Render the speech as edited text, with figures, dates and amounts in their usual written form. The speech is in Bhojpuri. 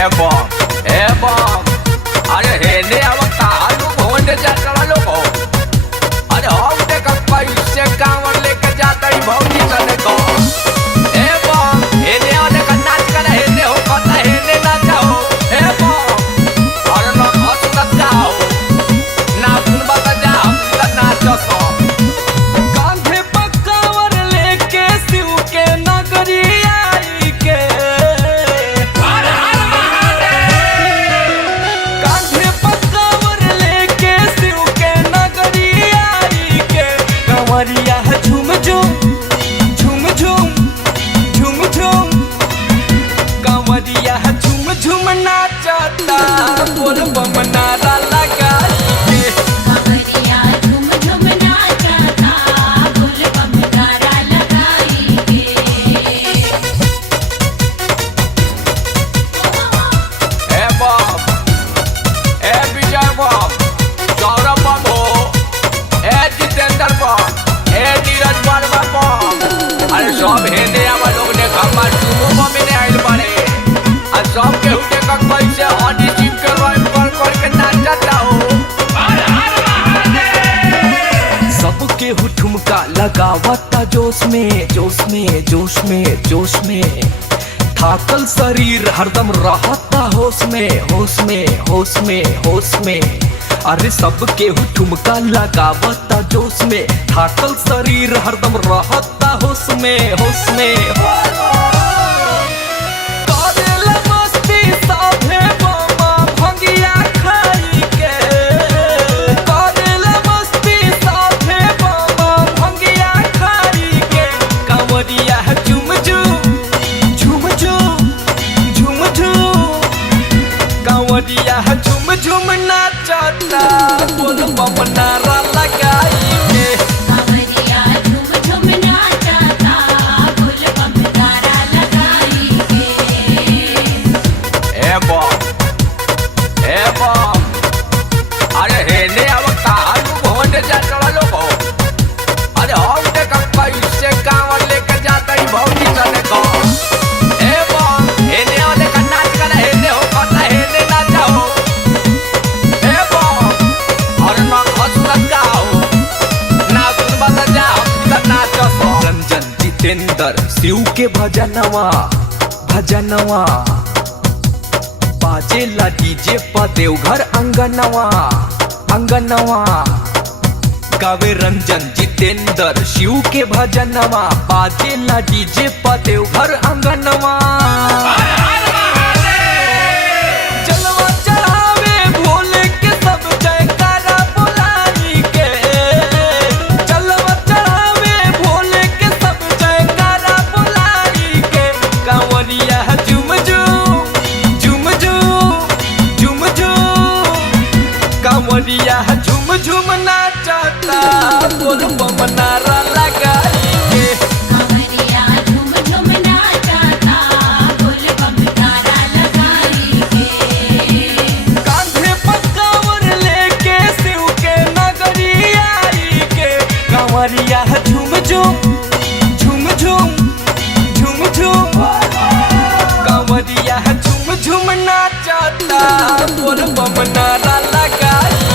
ए बम अरे हेने अब कहालू भोंडे जाता लोगो अरे हम देखा पैसे कांवर लेके जाता ही भौजी चले को ए बम हेने आने का नाच कर हेने हो पता हेने नाचा हो ए बम अरे ना हंस सकता हो ना सुन बता जा हम का नाचो सो कांधे पर कांवर लेके शिव के नगरी आई के कांधे पर कांवर लेके शिव के नगरी आई के कंवरिया झूम झूम झूम झूम झूम झूम कंवरिया झूम झूम नाचता बोल बम नारा लगा के कंवरिया झूम झूम नाचता बोल बम नारा लगाई के ए बम ए विजय बम सौरभ बम हो ए जितेंद्र बम ए नीरज वर्मा बम अरे सब हेने आवा लोग ने खम्मा सुमो बम ने आइल बड़े आ सब केहू के कैसे हनी जीव के रोल कर के नाचता हो सबके ठुमका लगावता जोश में जोश में जोश में जोश में थाकल शरीर हरदम रहता होश में होश में होश में होश में अरे सबके ठुमका लगावता जोश में थाकल शरीर हरदम रहता होश में होश में करेला मस्ती साभे बमा भंगिया खाई के करेला मस्ती साभे बमा भंगिया खाई के कंवरिया झूम झूम झूम झूम झूम झूम कंवरिया झूम झूम नाचता बोल बम नारा लगाई के कंवरिया झूम झूम नाचता बोल बम नारा लगाई के ए बम अरे हेने अब कहालू भोंडे जाता लोगो अरे हम देखा पैसे कांवर लेके जाता ही भौजी चले को ए बम हेने आने का नाच कर हेने हो पता हेने नाचा हो ए बम अरे ना हंस सकता हो ना सुन बता जा हम का नाचो सो रंजन जितेंद्र शिव के भजनवा भजनवा बाजेला डीजे पर देवघर अंगनवा अंगनवा गावे रंजन जितेंद्र शिव के भजनवा बाजेला डीजे पर देवघर अंगनवा जलवा चढ़ावे भोले के सब जयकारा बुलाई के जलवा चढ़ावे भोले के सब जयकारा बुलाई के कंवरिया झूम झूम झूम झूम झूम झूम कंवरिया झूम झूम नाचता बोल बम नारा लगाई के कंवरिया झूम झूम नाचता बोल बम नारा लगाई के कांधे पर कांवर लेके शिव के नगरी आई के कंवरिया झूम झूम झूम झूम झूम झूम कंवरिया झूम झूम नाचता बोल बम नारा लगाई